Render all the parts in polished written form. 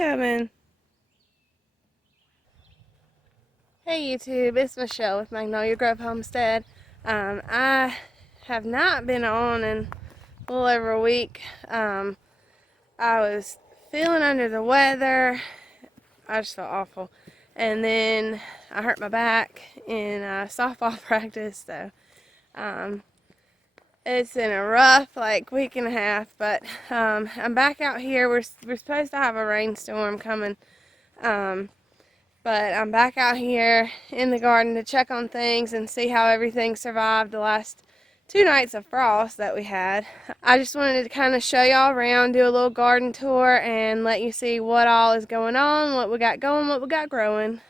coming. Hey YouTube, it's Michelle with Magnolia Grove Homestead. I have not been on in a little over a week. I was feeling under the weather. I just felt awful. And then I hurt my back in softball practice, so it's been a rough week and a half, but I'm back out here. We're supposed to have a rainstorm coming, but I'm back out here in the garden to check on things and see how everything survived the last 2 nights of frost that we had. I just wanted to kind of show y'all around, do a little garden tour, and let you see what all is going on, what we got going, what we got growing.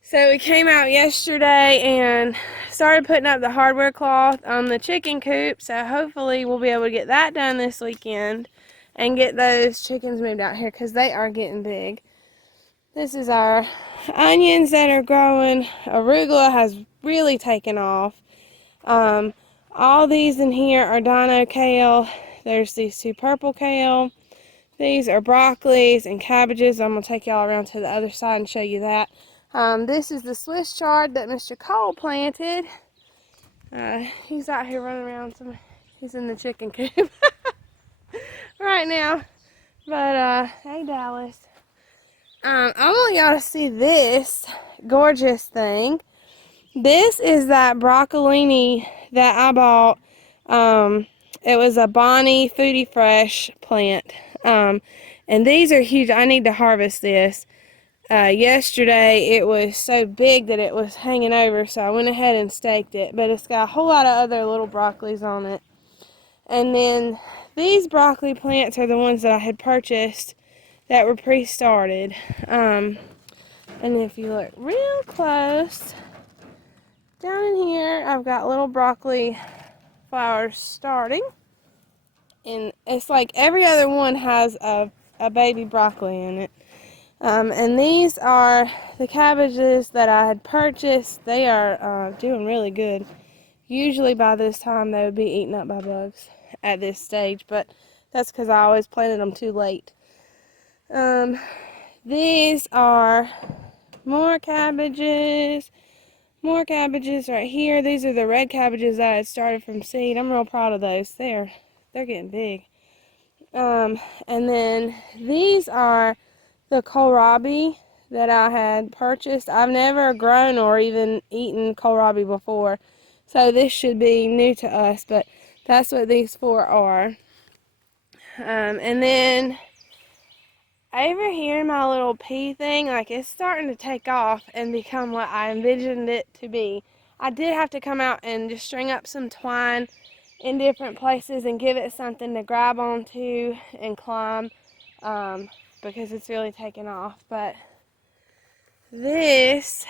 So we came out yesterday and started putting up the hardware cloth on the chicken coop, so hopefully we'll be able to get that done this weekend and get those chickens moved out here because they are getting big. This is our onions that are growing. Arugula has really taken off. All these in here are dino kale. There's these 2 purple kale. These are broccolis and cabbages. I'm going to take y'all around to the other side and show you that. This is the Swiss chard that Mr. Cole planted. He's out here running around. He's in the chicken coop right now. But, hey Dallas. I want y'all to see this gorgeous thing. This is that broccolini that I bought. It was a Bonnie Foodie Fresh plant. And these are huge. I need to harvest this. Yesterday it was so big that it was hanging over, so I went ahead and staked it. But it's got a whole lot of other little broccolis on it. And then these broccoli plants are the ones that I had purchased that were pre-started. And if you look real close, down in here I've got little broccoli flowers starting. And it's like every other one has a baby broccoli in it. And these are the cabbages that I had purchased. They are doing really good. Usually by this time they would be eaten up by bugs at this stage, but that's because I always planted them too late. These are more cabbages right here. These are the red cabbages that I had started from seed. I'm real proud of those. They're getting big. And then these are the Kohlrabi that I had purchased. I've never grown or even eaten kohlrabi before, so this should be new to us, but that's what these 4 are. And then over here, my little pea thing, it's starting to take off and become what I envisioned it to be. I did have to come out and just string up some twine in different places and give it something to grab onto and climb, because it's really taken off. But these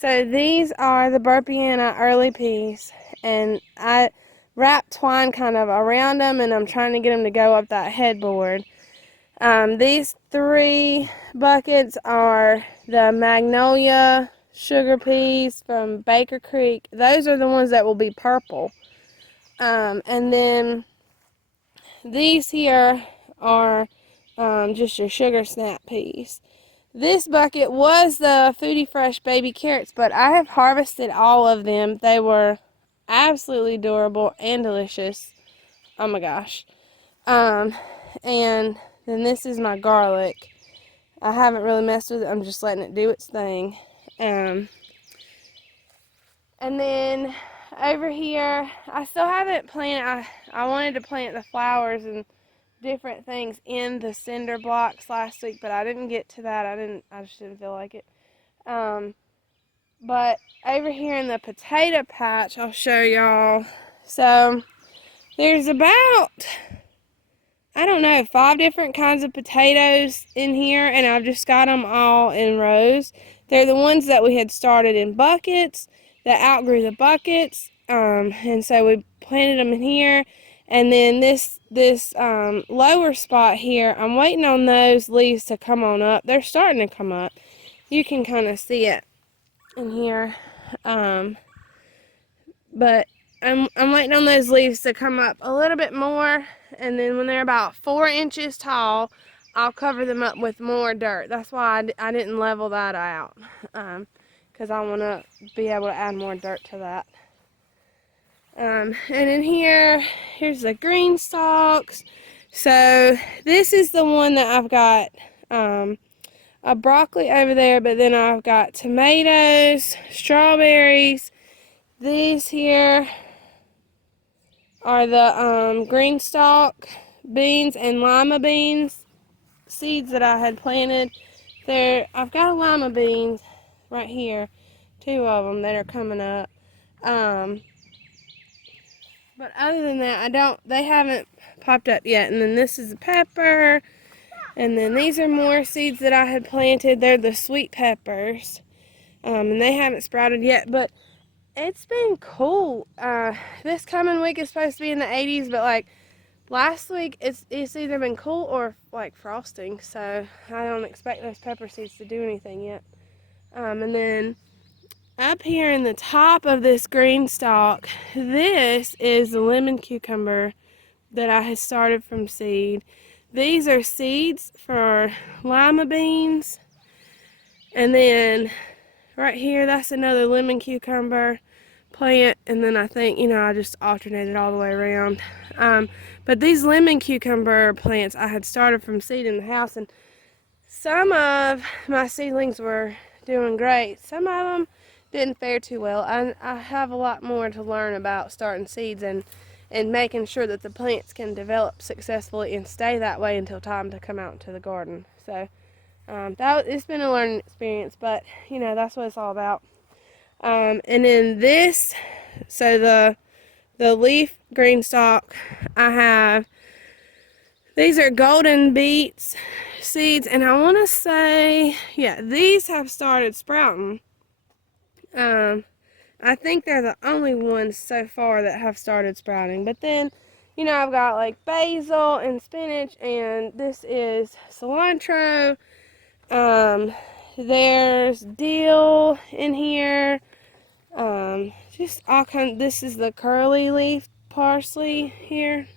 are the Burpiana early peas, and I wrapped twine kind of around them, and I'm trying to get them to go up that headboard. These 3 buckets are the Magnolia sugar peas from Baker Creek. Those are the ones that will be purple. And then these here are just your sugar snap peas. This bucket was the Foodie Fresh baby carrots, but I have harvested all of them. They were absolutely adorable and delicious. Oh my gosh. And then this is my garlic. I haven't really messed with it. I'm just letting it do its thing. And then over here, I still haven't planted. I wanted to plant the flowers and different things in the cinder blocks last week, but I didn't get to that. I just didn't feel like it. But over here in the potato patch, I'll show y'all. So there's about, I don't know, 5 different kinds of potatoes in here, and I've just got them all in rows. They're the ones that we had started in buckets that outgrew the buckets, and so we planted them in here. And then this lower spot here, I'm waiting on those leaves to come on up. They're starting to come up. You can kind of see it in here. But I'm waiting on those leaves to come up a little bit more, and then when they're about 4 inches tall, I'll cover them up with more dirt. That's why I didn't level that out, because I want to be able to add more dirt to that. And in here's the green stalks. So this is the one that I've got a broccoli over there, but then I've got tomatoes, strawberries. These here are the green stalk beans and lima beans seeds that I had planted. I've got lima beans right here, 2 of them that are coming up. But other than that, they haven't popped up yet. And then this is a pepper. And then these are more seeds that I had planted. They're the sweet peppers. And they haven't sprouted yet, but it's been cool. This coming week is supposed to be in the 80s, but like last week, it's either been cool or like frosting. So I don't expect those pepper seeds to do anything yet. And then up here in the top of this green stalk, this is the lemon cucumber that I had started from seed. These are seeds for lima beans. And then right here, that's another lemon cucumber plant. And then I think, I just alternated all the way around. But these lemon cucumber plants I had started from seed in the house. And some of my seedlings were doing great. Some of them didn't fare too well. I have a lot more to learn about starting seeds and making sure that the plants can develop successfully and stay that way until time to come out into the garden. So it's been a learning experience, but that's what it's all about. And then this, so the leaf green stalk, I have, these are golden beets seeds, and I want to say, yeah, these have started sprouting. I think they're the only ones so far that have started sprouting. But then, I've got like basil and spinach, and this is cilantro. There's dill in here. Just all kind. This is the curly leaf parsley here.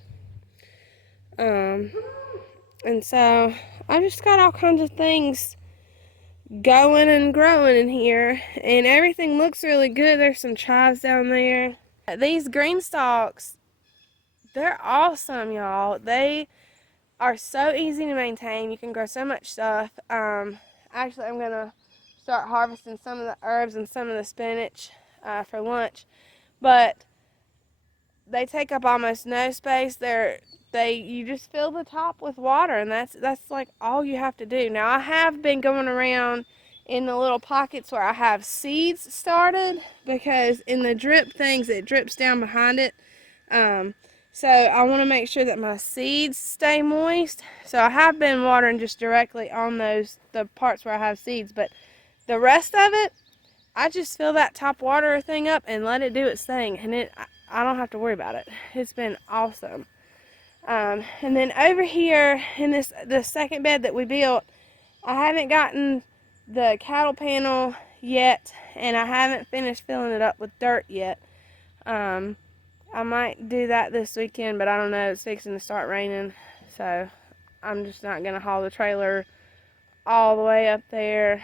And so I just got all kinds of things going and growing in here, and everything looks really good. There's some chives down there. These green stalks, they're awesome, y'all. They are so easy to maintain. You can grow so much stuff. Actually, I'm gonna start harvesting some of the herbs and some of the spinach for lunch, but they take up almost no space. You just fill the top with water, and that's like all you have to do. Now, I have been going around in the little pockets where I have seeds started, because in the drip things, it drips down behind it. So I want to make sure that my seeds stay moist. So I have been watering just directly on the parts where I have seeds, but the rest of it, I just fill that top water thing up and let it do its thing, and I don't have to worry about it. It's been awesome. And then over here in the second bed that we built, I haven't gotten the cattle panel yet, and I haven't finished filling it up with dirt yet. I might do that this weekend, but I don't know. It's fixing to start raining, so I'm just not going to haul the trailer all the way up there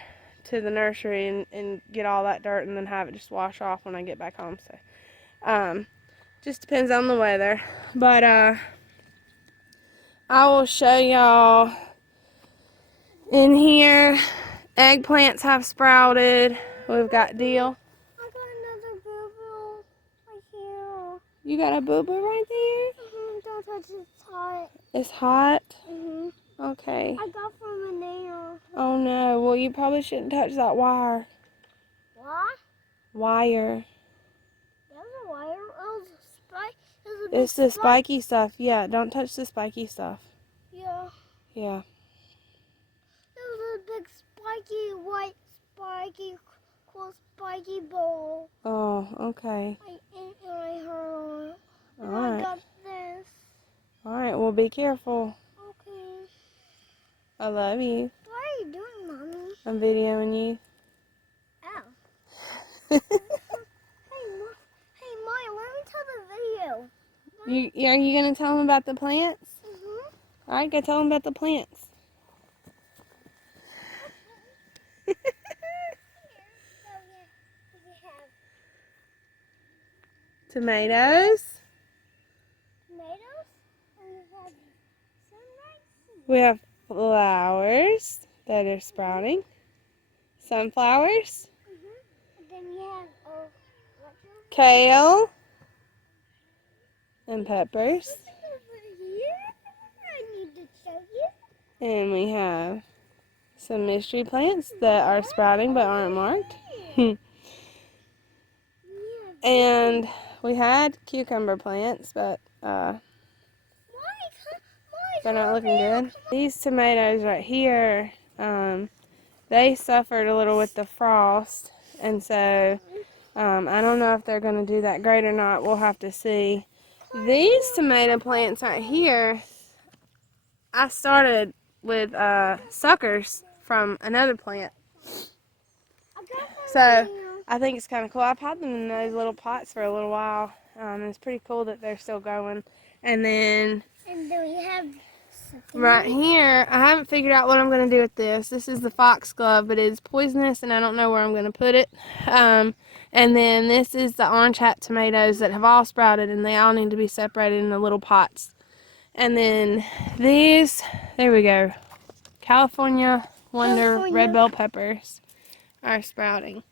to the nursery and get all that dirt and then have it just wash off when I get back home. So just depends on the weather. But I will show y'all in here. Eggplants have sprouted. We've got dill. I got another boo-boo right here. You got a boo-boo right there? Don't touch it, it's hot. It's hot? Okay. I got from a nail. Oh no, well you probably shouldn't touch that wire. What? Wire. There's a wire. Oh, It's the spiky stuff. Yeah, don't touch the spiky stuff. Yeah. Yeah. There's a big white spiky ball. Oh, okay. I heard it. And Alright. I got this. Alright, well be careful. Okay. I love you. What are you doing, Mommy? I'm videoing you. Oh. Hey, Mommy, let me tell the too. Are you going to tell them about the plants? Mm-hmm. All right, go tell them about the plants. So we have Tomatoes. tomatoes and we have sunrise seeds. We have flowers that are sprouting. Sunflowers. And then we have Kale. And peppers. over here. I need to show you. And we have some mystery plants that are sprouting but aren't marked. And we had cucumber plants, but they're not looking good. These tomatoes right here, they suffered a little with the frost, and so I don't know if they're going to do that great or not. We'll have to see. These tomato plants right here, I started with suckers from another plant. So I think it's kind of cool. I've had them in those little pots for a little while. It's pretty cool that they're still going. And then we have right here, I haven't figured out what I'm going to do with this. This is the foxglove, but it's poisonous and I don't know where I'm going to put it. And then this is the orange hat tomatoes that have all sprouted, and they all need to be separated in the little pots. And then these, there we go, California Wonder red bell peppers are sprouting.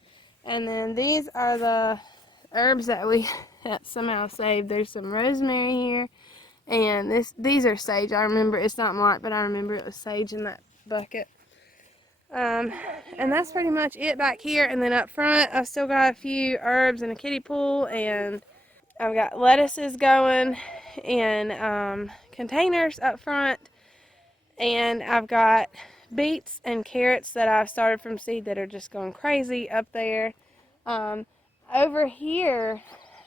And then these are the herbs that we somehow saved. There's some rosemary here, and these are sage. I remember it's not marked, but I remember it was sage in that bucket. And that's pretty much it back here. And then up front, I've still got a few herbs in a kiddie pool, and I've got lettuces going in containers up front, and I've got beets and carrots that I've started from seed that are just going crazy up there. Over here,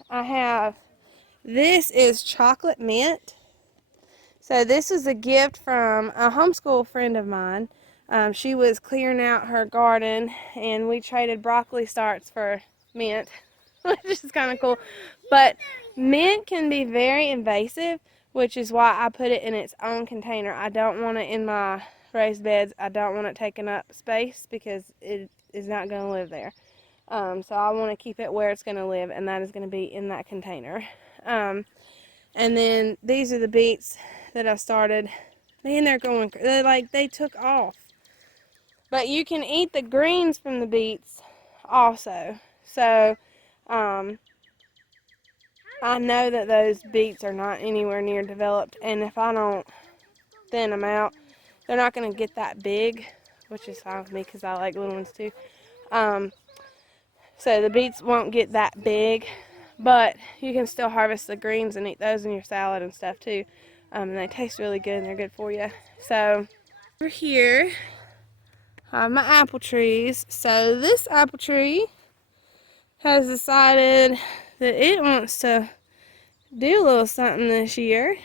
I have, this is chocolate mint. So this is a gift from a homeschool friend of mine. She was clearing out her garden, and we traded broccoli starts for mint, which is kind of cool. But mint can be very invasive, which is why I put it in its own container. I don't want it in my raised beds. I don't want it taking up space because it is not going to live there. So I want to keep it where it's going to live, and that is going to be in that container. And then these are the beets that I started. Man, they took off. But you can eat the greens from the beets also. So I know that those beets are not anywhere near developed, and if I don't thin them out, they're not going to get that big, which is fine with me because I like little ones too. So the beets won't get that big, but you can still harvest the greens and eat those in your salad and stuff too. And they taste really good and they're good for you. So over here, I have my apple trees. So this apple tree has decided that it wants to do a little something this year.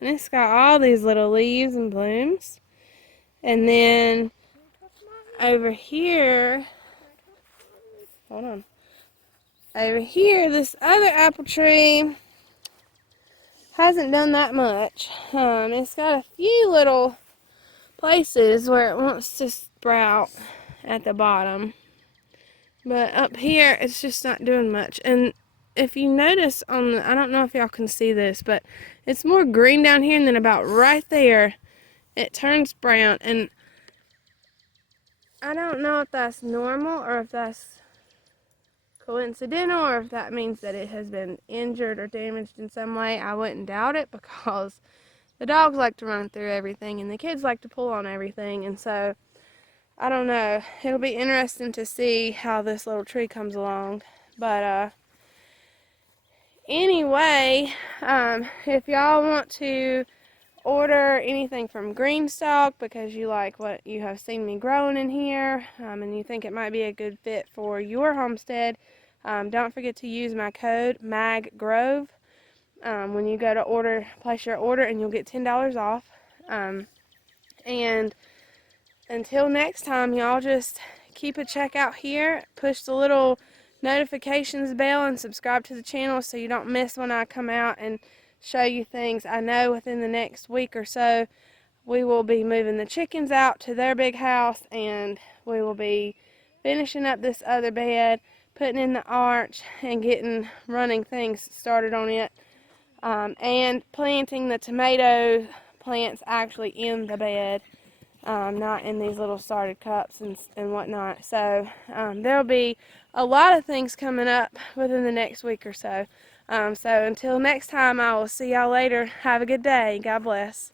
And it's got all these little leaves and blooms. And then over here, hold on. Over here, this other apple tree hasn't done that much. It's got a few little places where it wants to sprout at the bottom. But up here, it's just not doing much. And if you notice I don't know if y'all can see this, but it's more green down here, and then about right there, it turns brown. And I don't know if that's normal or if that's coincidental or if that means that it has been injured or damaged in some way. I wouldn't doubt it because the dogs like to run through everything and the kids like to pull on everything, and so I don't know. It'll be interesting to see how this little tree comes along. But anyway, if y'all want to order anything from Greenstock because you like what you have seen me growing in here, and you think it might be a good fit for your homestead, don't forget to use my code MAGGROVE when you go to place your order, and you'll get $10 off. And until next time, y'all just keep a check out here. Push the little notifications bell and subscribe to the channel so you don't miss when I come out and show you things. I know within the next week or so we will be moving the chickens out to their big house, and we will be finishing up this other bed, putting in the arch, and getting running things started on it, and planting the tomato plants actually in the bed, not in these little started cups and whatnot. So there will be a lot of things coming up within the next week or so. So until next time, I will see y'all later. Have a good day. God bless.